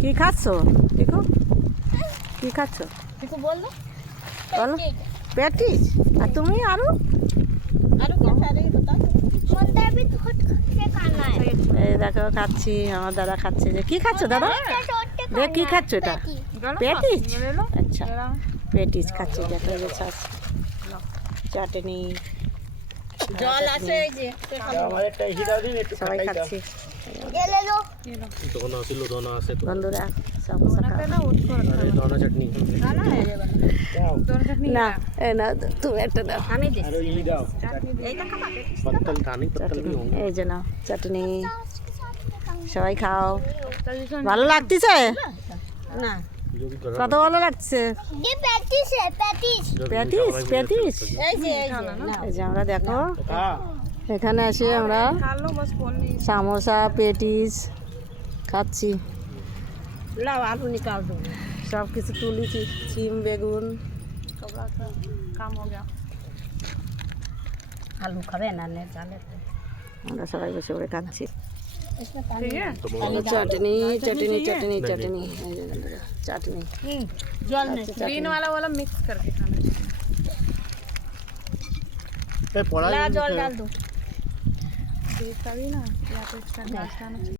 কি খাচ্ছ টিকু? কি খাচ্ছ টিকু বলো বলো। প্যাটিস। আর তুমি আরো আরো क्या खा रही बता मंदिर भी तो के खाना है এই দেখো খাচ্ছি, আমার দাদা খাচ্ছে। যে কি খাচ্ছ দাদা? দেখ কি খাচ্ছ এটা? প্যাটিস। আচ্ছা প্যাটিস খাচ্ছি। দেখো যে সস চাটনি জল আছে এই যে আমার একটা হিরা দিন একটু সবাই খাই দাও। খাচ্ছি। ये ले लो दोना ছিল दोना আছে তো বন্ধুরা সমোসা খাও। আরে दोना चटनी खाना है দাও না এ না তুমি একটা দাও। আমি দিই আরে ই দাও এইটা খাবা पत्तल खानी पत्तल भी होंगे এই যে নাও চাটনি, সবাই খাও। ভালো লাগতেছে? না जो भी गरम কত ভালো লাগছে? ये पैटीज है पैटीज প্যাটিস প্যাটিস। এই যে এই যে আমরা দেখো हां এখানে এসে আমরা সামোসা পেটিস খাচ্ছি। लाओ आलू निकाल दो সব কিছু তুলেছি, সিম বেগুন। आलू खावे ना ने चाले আমরা সবাই বসে বসে খাচ্ছি। इसमें पानी চাটনি চাটনি চাটনি চাটনি এই যে বন্ধুরা, চাটনি जल नहीं ग्रीन वाला मिक्स करके खाना चाहिए। ए पड़ा ला जल डाल दो तभी ना या तो एक्स्ट्रा गैस लाना चाहिए।